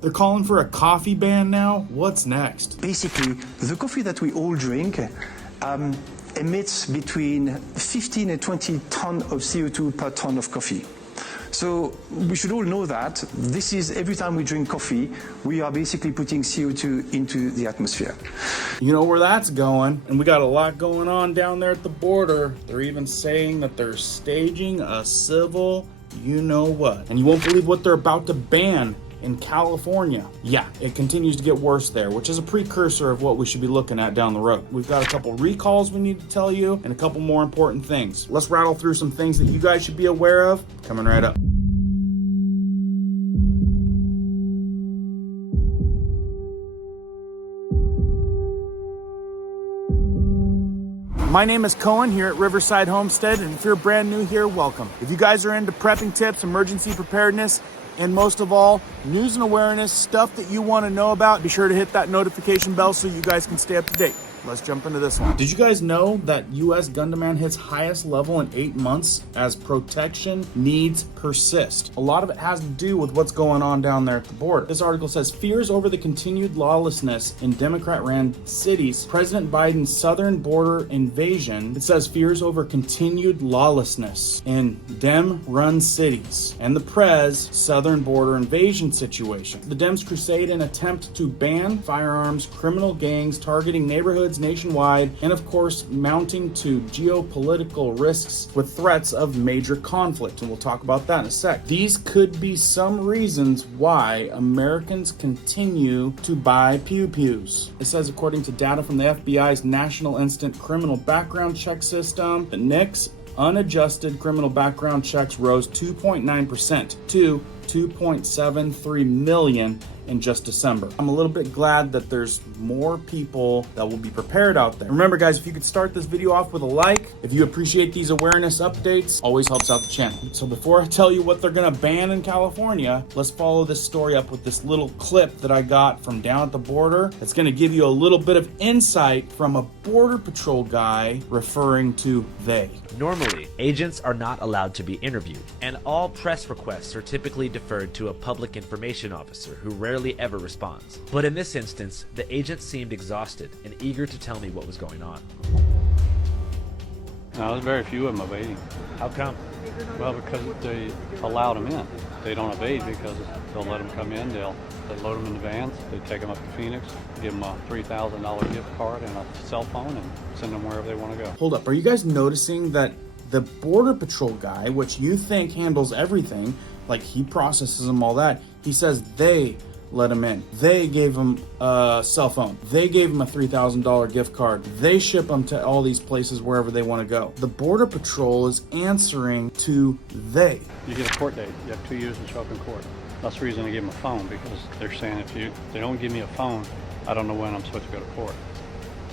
They're calling for a coffee ban now? What's next? Basically, the coffee that we all drink emits between 15 and 20 tons of CO2 per ton of coffee. So we should all know that this is every time we drink coffee, we are basically putting CO2 into the atmosphere. You know where that's going, and we got a lot going on down there at the border. They're even saying that they're staging a civil you-know-what. And you won't believe what they're about to ban in California. Yeah, it continues to get worse there, which is a precursor of what we should be looking at down the road. We've got a couple recalls we need to tell you and a couple more important things. Let's rattle through some things that you guys should be aware of coming right up. My name is Cohen here at Riverside Homestead, and if you're brand new here, welcome. If you guys are into prepping tips, emergency preparedness, and most of all, news and awareness, stuff that you want to know about, be sure to hit that notification bell so you guys can stay up to date. Let's jump into this one. Did you guys know that U.S. gun demand hits highest level in 8 months as protection needs persist? A lot of it has to do with what's going on down there at the border. This article says, fears over the continued lawlessness in Democrat-ran cities, President Biden's southern border invasion. It says fears over continued lawlessness in Dem-run cities and the Prez southern border invasion situation. The Dems crusade an attempt to ban firearms, criminal gangs targeting neighborhoods nationwide, and of course mounting to geopolitical risks with threats of major conflict, and we'll talk about that in a sec. These could be some reasons why Americans continue to buy pew-pews. It says according to data from the FBI's National Instant Criminal Background Check System, the NICS unadjusted criminal background checks rose 2.9% to 2.73 million in just December. I'm a little bit glad that there's more people that will be prepared out there. Remember guys, if you could start this video off with a like, if you appreciate these awareness updates, always helps out the channel. So before I tell you what they're gonna ban in California, let's follow this story up with this little clip that I got from down at the border. It's gonna give you a little bit of insight from a Border Patrol guy referring to they. Normally, agents are not allowed to be interviewed, and all press requests are typically deferred to a public information officer who rarely ever responds. But in this instance, the agent seemed exhausted and eager to tell me what was going on. No, there's very few of them evading. How come? Well, because they allowed them in. They don't evade because they'll let them come in. They load them in the vans. They take them up to Phoenix, give them a $3,000 gift card and a cell phone, and send them wherever they want to go. Hold up, are you guys noticing that the Border Patrol guy, which you think handles everything, like he processes them, all that, he says they let him in. They gave him a cell phone. They gave him a $3,000 gift card. They ship him to all these places wherever they want to go. The Border Patrol is answering to they. You get a court date. You have 2 years to show up in court. That's the reason they give them a phone, because they're saying if they don't give me a phone, I don't know when I'm supposed to go to court.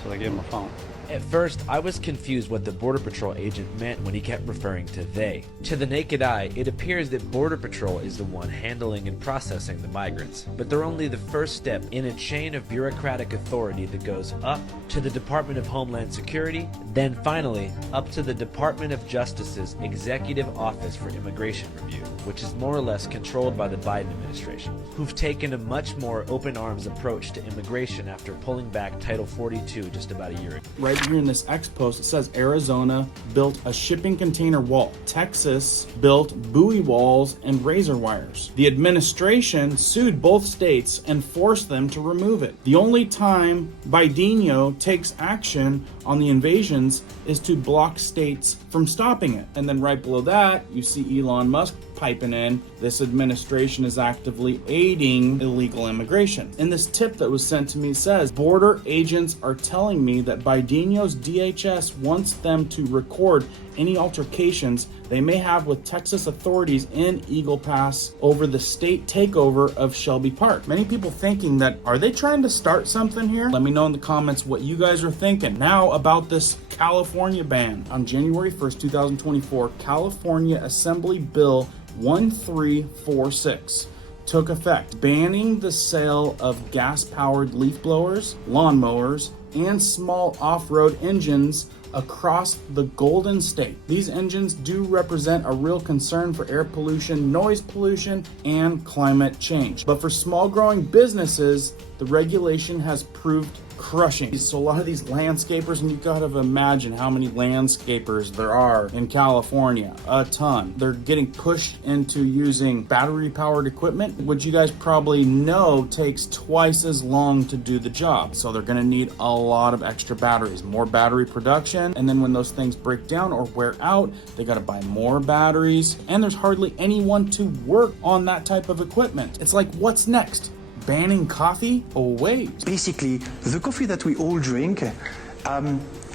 So they give them a phone. At first, I was confused what the Border Patrol agent meant when he kept referring to they. To the naked eye, it appears that Border Patrol is the one handling and processing the migrants, but they're only the first step in a chain of bureaucratic authority that goes up to the Department of Homeland Security, then finally up to the Department of Justice's Executive Office for Immigration Review, which is more or less controlled by the Biden administration, who've taken a much more open arms approach to immigration after pulling back Title 42 just about a year ago. Right here in this X post, it says Arizona built a shipping container wall. Texas built buoy walls and razor wires. The administration sued both states and forced them to remove it. The only time Biden takes action on the invasions is to block states from stopping it. And then right below that, you see Elon Musk piping in, this administration is actively aiding illegal immigration. And this tip that was sent to me says, border agents are telling me that Bidenio's DHS wants them to record any altercations they may have with Texas authorities in Eagle Pass over the state takeover of Shelby Park. Many people thinking that, are they trying to start something here? Let me know in the comments what you guys are thinking. Now about this California ban. On January 1st, 2024, California Assembly Bill 1346 took effect, banning the sale of gas-powered leaf blowers, lawnmowers, and small off-road engines across the Golden State. These engines do represent a real concern for air pollution, noise pollution, and climate change. But for small growing businesses, the regulation has proved crushing. So a lot of these landscapers, and you gotta imagine how many landscapers there are in California, a ton. They're getting pushed into using battery powered equipment, which you guys probably know takes twice as long to do the job. So they're gonna need a lot of extra batteries, more battery production. And then when those things break down or wear out, they gotta buy more batteries. And there's hardly anyone to work on that type of equipment. It's like, what's next? Banning coffee? Oh wait. Basically, the coffee that we all drink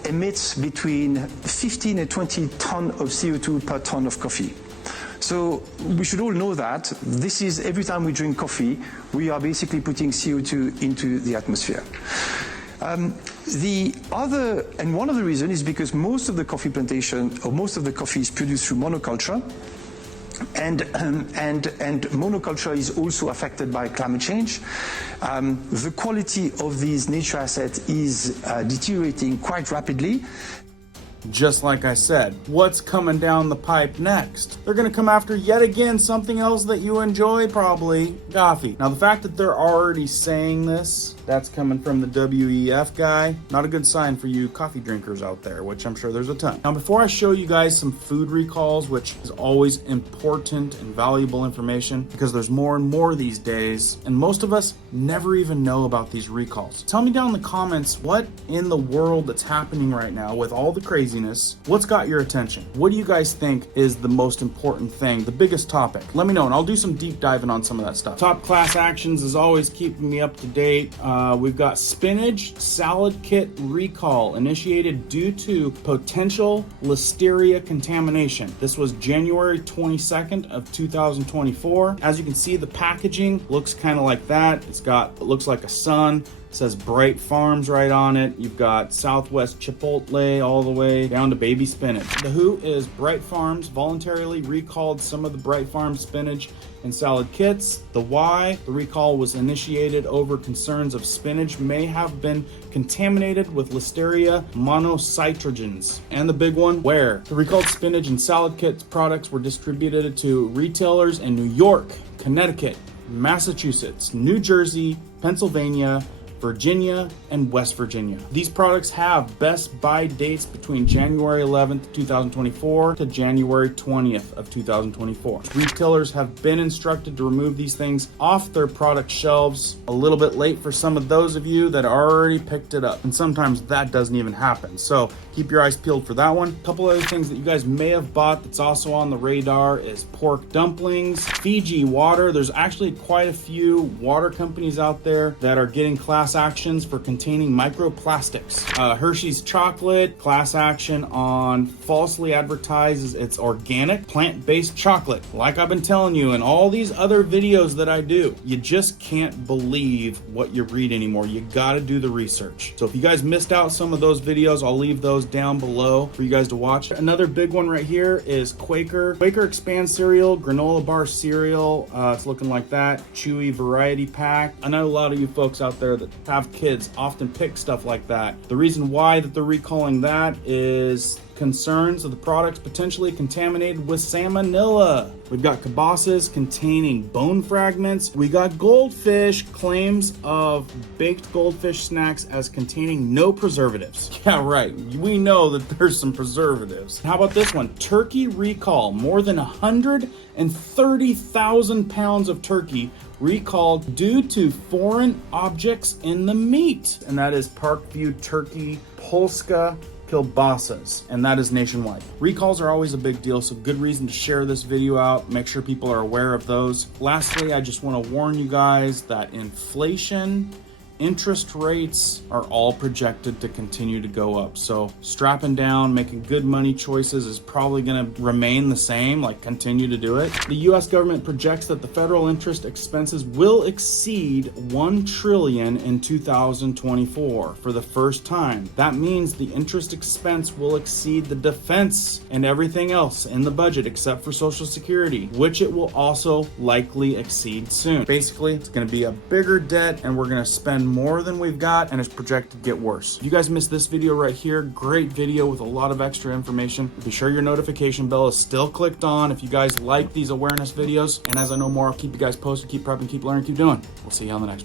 emits between 15 and 20 tons of CO2 per ton of coffee. So we should all know that. This is every time we drink coffee, we are basically putting CO2 into the atmosphere. The other, and one of the reasons is because most of the coffee plantation, or most of the coffee is produced through monoculture. And monoculture is also affected by climate change. The quality of these nature assets is deteriorating quite rapidly. Just like I said, what's coming down the pipe next? They're gonna come after yet again something else that you enjoy probably, coffee. Now the fact that they're already saying this, that's coming from the WEF guy, not a good sign for you coffee drinkers out there, which I'm sure there's a ton. Now before I show you guys some food recalls, which is always important and valuable information because there's more and more these days, and most of us never even know about these recalls. Tell me down in the comments what in the world that's happening right now with all the craziness. What's got your attention? What do you guys think is the most important thing, the biggest topic? Let me know and I'll do some deep diving on some of that stuff. Top class actions is always keeping me up to date. We've got spinach salad kit recall initiated due to potential listeria contamination. This was January 22nd of 2024. As you can see, the packaging looks kind of like that. It looks like a sun. It says Bright Farms right on it. You've got Southwest Chipotle all the way down to baby spinach. The who is Bright Farms voluntarily recalled some of the Bright Farms spinach and salad kits. The why, the recall was initiated over concerns of spinach may have been contaminated with Listeria monocytogenes. And the big one, where the recalled spinach and salad kits products were distributed to retailers in New York, Connecticut, Massachusetts, New Jersey, Pennsylvania, Virginia, and West Virginia. These products have best buy dates between January 11th, 2024 to January 20th of 2024. Retailers have been instructed to remove these things off their product shelves. A little bit late for some of those of you that already picked it up. And sometimes that doesn't even happen. So keep your eyes peeled for that one. A couple other things that you guys may have bought that's also on the radar is pork dumplings, Fiji water. There's actually quite a few water companies out there that are getting class actions for containing microplastics. Hershey's chocolate, class action on falsely advertises it's organic plant-based chocolate. Like I've been telling you in all these other videos that I do, you just can't believe what you read anymore. You gotta do the research. So if you guys missed out some of those videos, I'll leave those down below for you guys to watch. Another big one right here is Quaker Expand cereal, granola bar cereal. It's looking like that. Chewy variety pack. I know a lot of you folks out there that have kids often pick stuff like that. The reason why that they're recalling that is concerns of the products potentially contaminated with salmonella. We've got kibosses containing bone fragments. We got goldfish, claims of baked goldfish snacks as containing no preservatives. Yeah, right. We know that there's some preservatives. How about this one? Turkey recall. More than 130,000 pounds of turkey recalled due to foreign objects in the meat. And that is Parkview Turkey Polska kielbasas, and that is nationwide. Recalls are always a big deal, so good reason to share this video out, make sure people are aware of those. Lastly, I just want to warn you guys that inflation, interest rates are all projected to continue to go up. So strapping down, making good money choices is probably going to remain the same, like continue to do it. The US government projects that the federal interest expenses will exceed $1 trillion in 2024 for the first time. That means the interest expense will exceed the defense and everything else in the budget except for Social Security, which it will also likely exceed soon. Basically, it's going to be a bigger debt and we're going to spend more than we've got, and it's projected to get worse. If you guys missed this video right here, great video with a lot of extra information. Be sure your notification bell is still clicked on if you guys like these awareness videos. And as I know more, I'll keep you guys posted. Keep prepping, keep learning, keep doing. We'll see you on the next one.